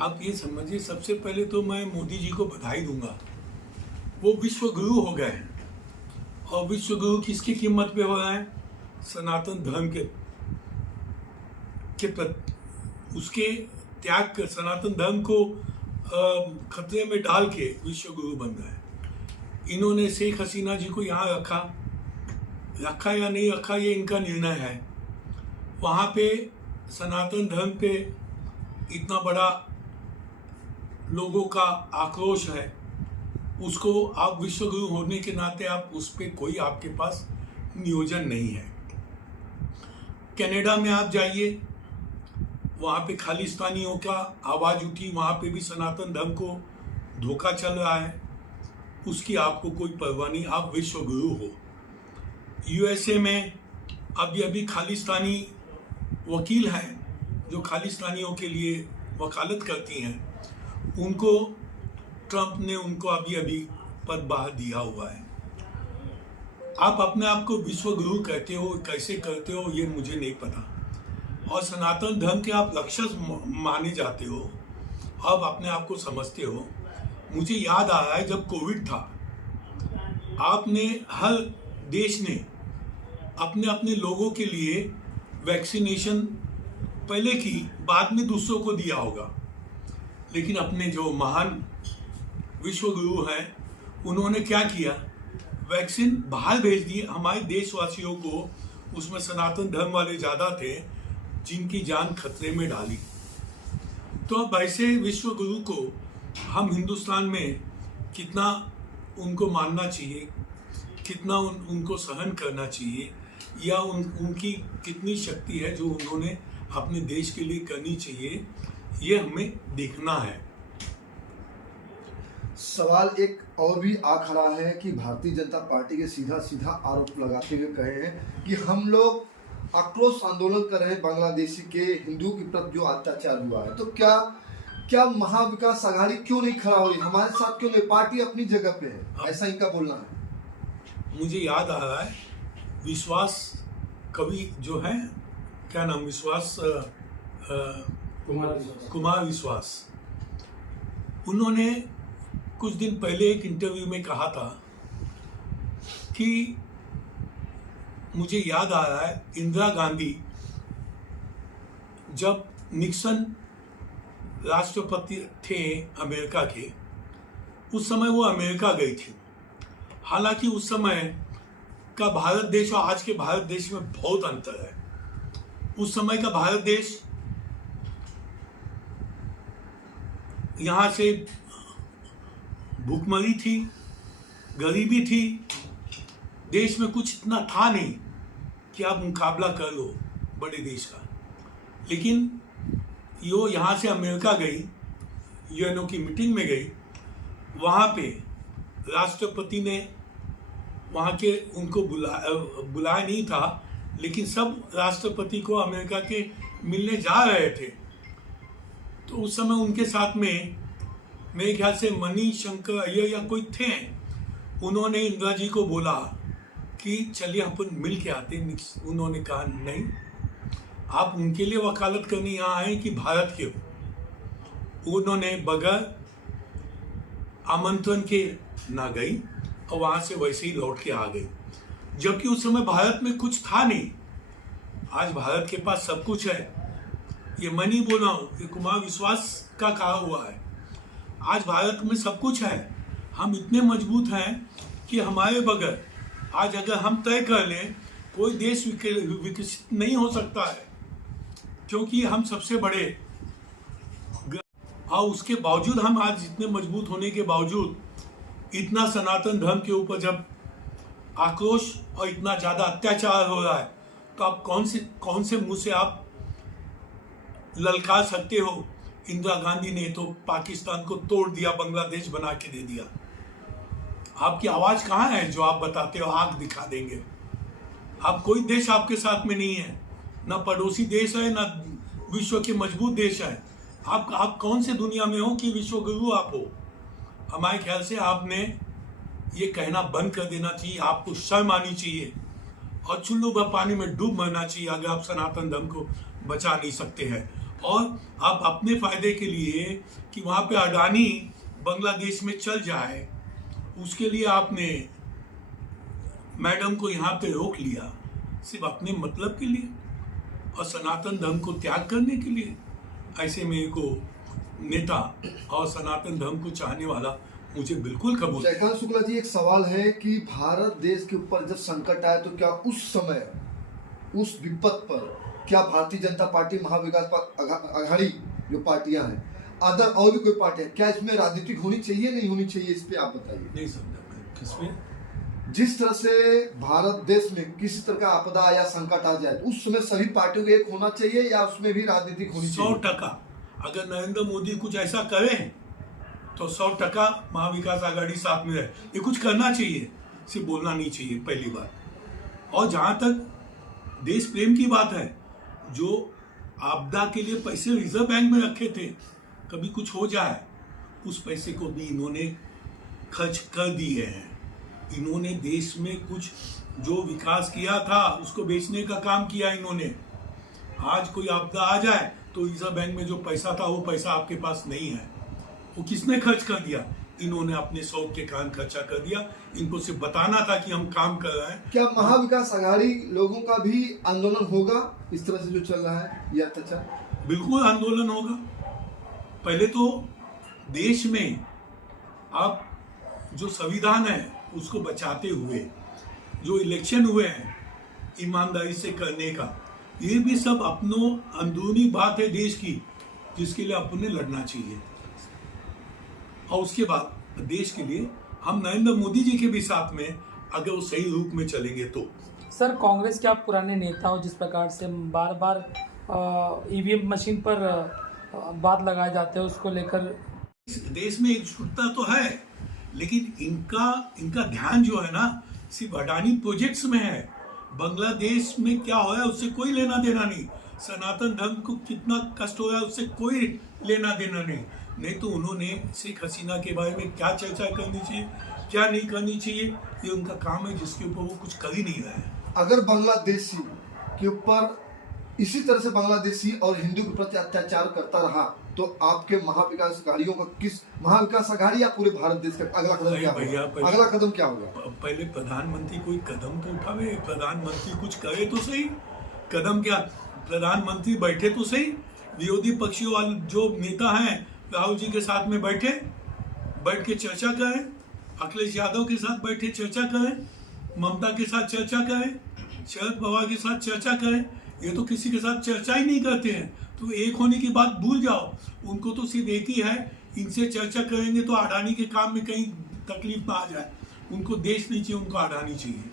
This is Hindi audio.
आप ये समझिए, सबसे पहले तो मैं मोदी जी को बधाई दूंगा। वो विश्व गुरु हो गए हैं। और विश्व गुरु किसकी कीमत पे हो रहा है? सनातन धर्म के प्रति उसके त्याग कर सनातन धर्म को खतरे में डाल के विश्व गुरु बन गए। इन्होंने शेख हसीना जी को यहाँ रखा या नहीं रखा, ये इनका निर्णय है। वहाँ पे सनातन धर्म पे इतना बड़ा लोगों का आक्रोश है, उसको आप विश्व गुरु होने के नाते आप उस पर कोई आपके पास नियोजन नहीं है। कनाडा में आप जाइए, वहाँ पे खालिस्तानियों का आवाज़ उठी, वहाँ पे भी सनातन धर्म को धोखा चल रहा है, उसकी आपको कोई परवाह नहीं, आप विश्व गुरु हो। यूएसए में अभी खालिस्तानी वकील हैं जो खालिस्तानियों के लिए वकालत करती हैं, उनको ट्रंप ने उनको अभी पद बाहर दिया हुआ है। आप अपने आप को विश्व गुरु कहते हो, कैसे करते हो ये मुझे नहीं पता। और सनातन धर्म के आप रक्षक माने जाते हो, अब अपने आप को समझते हो। मुझे याद आ रहा है जब कोविड था, आपने हर देश ने अपने अपने लोगों के लिए वैक्सीनेशन पहले की, बाद में दूसरों को दिया होगा। लेकिन अपने जो महान विश्व गुरु हैं, उन्होंने क्या किया? वैक्सीन बाहर भेज दिए हमारे देशवासियों को। उसमें सनातन धर्म वाले ज़्यादा थे जिनकी जान खतरे में डाली। तो अब ऐसे विश्व गुरु को हम हिंदुस्तान में कितना उनको मानना चाहिए, कितना उनको सहन करना चाहिए, या उनकी कितनी शक्ति है जो उन्होंने अपने देश के लिए करनी चाहिए, ये हमें देखना है। सवाल एक और भी आ खड़ा है कि भारतीय जनता पार्टी के सीधा आरोप लगाते हुए कहे हैं कि हम लोग आक्रोश आंदोलन कर रहे हैं बांग्लादेशी के हिंदुओं के प्रति जो अत्याचार हुआ है। तो क्या महाविकास आघाड़ी क्यों नहीं खड़ा हो रही, हमारे साथ क्यों नहीं? पार्टी अपनी जगह पे है, ऐसा इनका बोलना है। मुझे याद आ रहा है विश्वास कवि जो है, क्या नाम, विश्वास कुमार विश्वास, उन्होंने कुछ दिन पहले एक इंटरव्यू में कहा था कि मुझे याद आ रहा है इंदिरा गांधी जब निक्सन राष्ट्रपति थे अमेरिका के, उस समय वो अमेरिका गई थी। हालांकि उस समय का भारत देश और आज के भारत देश में बहुत अंतर है। उस समय का भारत देश यहाँ से भूखमरी थी, गरीबी थी, देश में कुछ इतना था नहीं कि आप मुकाबला कर लो बड़े देश का। लेकिन यो यहाँ से अमेरिका गई, यूएनओ की मीटिंग में गई, वहाँ पे राष्ट्रपति ने वहाँ के उनको बुलाया नहीं था, लेकिन सब राष्ट्रपति को अमेरिका के मिलने जा रहे थे। तो उस समय उनके साथ में मेरे ख्याल से मणिशंकर अय्यर या कोई थे, उन्होंने इंदिरा जी को बोला कि चलिए अपन मिल के आते। उन्होंने कहा नहीं, आप उनके लिए वकालत करने यहाँ आए कि भारत के हो। उन्होंने बगैर आमंत्रण के ना गई और वहाँ से वैसे ही लौट के आ गई, जबकि उस समय भारत में कुछ था नहीं। आज भारत के पास सब कुछ है। ये मैं नहीं बोल रहा हूँ, ये कुमार विश्वास का कहा हुआ है। आज भारत में सब कुछ है। हम इतने मजबूत हैं कि हमारे बगैर आज अगर हम तय कर लें, कोई देश विकसित नहीं हो सकता है, क्योंकि हम सबसे बड़े। और उसके बावजूद हम आज इतने मजबूत होने के बावजूद इतना सनातन धर्म के ऊपर जब आक्रोश और इतना ज़्यादा अत्याचार हो रहा है, तो आप कौन से मुंह से आप ललकार सकते हो? इंदिरा गांधी ने तो पाकिस्तान को तोड़ दिया, बांग्लादेश बना के दे दिया। आपकी आवाज कहाँ है जो आप बताते हो आग दिखा देंगे? आप कोई देश आपके साथ में नहीं है, ना पड़ोसी देश है, ना विश्व के मजबूत देश है। आप कौन से दुनिया में हो कि विश्व गुरु आप हो? हमारे ख्याल से आपने ये कहना बंद कर देना चाहिए। आपको शर्म आनी चाहिए और चुल्लू भर पानी में डूब मरना चाहिए अगर आप सनातन धर्म को बचा नहीं सकते हैं। और आप अपने फायदे के लिए कि वहाँ पे अडानी बांग्लादेश में चल जाए, उसके लिए आपने मैडम को यहाँ पे रोक लिया, सिर्फ अपने मतलब के लिए और सनातन धर्म को त्याग करने के लिए। ऐसे में को नेता और सनातन धर्म को चाहने वाला मुझे बिल्कुल कबूल। जयकांत शुक्ला जी, एक सवाल है कि भारत देश के ऊपर जब संकट आए तो क्या उस समय उस विपत पर क्या भारतीय जनता पार्टी, महाविकास आघाड़ी जो पार्टियां हैं, अदर और भी कोई पार्टियां, क्या इसमें राजनीतिक होनी चाहिए नहीं होनी चाहिए, इस पे आप बताइए। नहीं समझा मैं किसमें। जिस तरह से भारत देश में किसी तरह का आपदा या संकट आ जाए तो उस समय सभी पार्टियों को एक होना चाहिए या उसमें भी राजनीतिक होनी चाहिए? 100%। अगर नरेंद्र मोदी कुछ ऐसा करें तो 100% महाविकास आघाड़ी साथ में रहे। ये कुछ करना चाहिए, सिर्फ बोलना नहीं चाहिए, पहली बात। और जहां तक देश प्रेम की बात है, जो आपदा के लिए पैसे रिजर्व बैंक में रखे थे, कभी कुछ हो जाए उस पैसे को भी इन्होंने खर्च कर दिए हैं। इन्होंने देश में कुछ जो विकास किया था उसको बेचने का काम किया इन्होंने। आज कोई आपदा आ जाए तो रिजर्व बैंक में जो पैसा था वो पैसा आपके पास नहीं है, वो किसने खर्च कर दिया? इन्होंने अपने शौक के कारण खर्चा कर दिया। इनको सिर्फ बताना था कि हम काम कर रहे हैं। क्या महाविकास आघाड़ी लोगों का भी आंदोलन होगा इस तरह से जो चल रहा है या अत्याचार? बिल्कुल आंदोलन होगा। पहले तो देश में आप जो संविधान है उसको बचाते हुए जो इलेक्शन हुए हैं ईमानदारी से करने का, ये भी सब अपनों अंदरूनी बात है देश की, जिसके लिए अपने लड़ना चाहिए। और उसके बाद देश के लिए हम नरेंद्र मोदी जी के भी साथ में, अगर वो सही रूप में चलेंगे तो। सर, कांग्रेस के आप पुराने नेता हो, जिस प्रकार से बार बार ईवीएम मशीन पर बात लगाए जाते हैं, उसको लेकर देश में एकजुटता तो है, लेकिन इनका ध्यान जो है ना सिर्फ अडानी प्रोजेक्ट्स में है। बांग्लादेश में क्या हो रहा है उससे कोई लेना देना नहीं। सनातन धर्म को कितना कष्ट हो रहा है उससे कोई लेना देना नहीं तो उन्होंने शेख हसीना के बारे में क्या चर्चा करनी चाहिए, क्या नहीं करनी चाहिए, ये उनका काम है, जिसके ऊपर वो कुछ कर ही नहीं रहे हैं। अगर बांग्लादेशी के ऊपर इसी तरह से बांग्लादेशी और हिंदू के प्रति अत्याचार करता रहा तो आपके महाविकास आघाड़ियों का, किस महाविकास आघाड़ी या पूरे भारत देश का अगला कदम क्या होगा? अगला कदम क्या होगा? पहले प्रधानमंत्री कोई कदम तो उठावे, प्रधानमंत्री कुछ करे तो सही। कदम क्या, प्रधानमंत्री बैठे तो सही, विरोधी पक्षियों वाले जो नेता हैं राहुल जी के साथ में बैठ के चर्चा करें, अखिलेश यादव के साथ बैठे चर्चा करें, ममता के साथ चर्चा करें, शरद पवार के साथ चर्चा करें। ये तो किसी के साथ चर्चा ही नहीं करते हैं, तो एक होने की बात भूल जाओ। उनको तो सिर्फ एक ही है, इनसे चर्चा करेंगे तो अडानी के काम में कहीं तकलीफ ना आ जाए। उनको देश नहीं चाहिए, उनको अडानी चाहिए।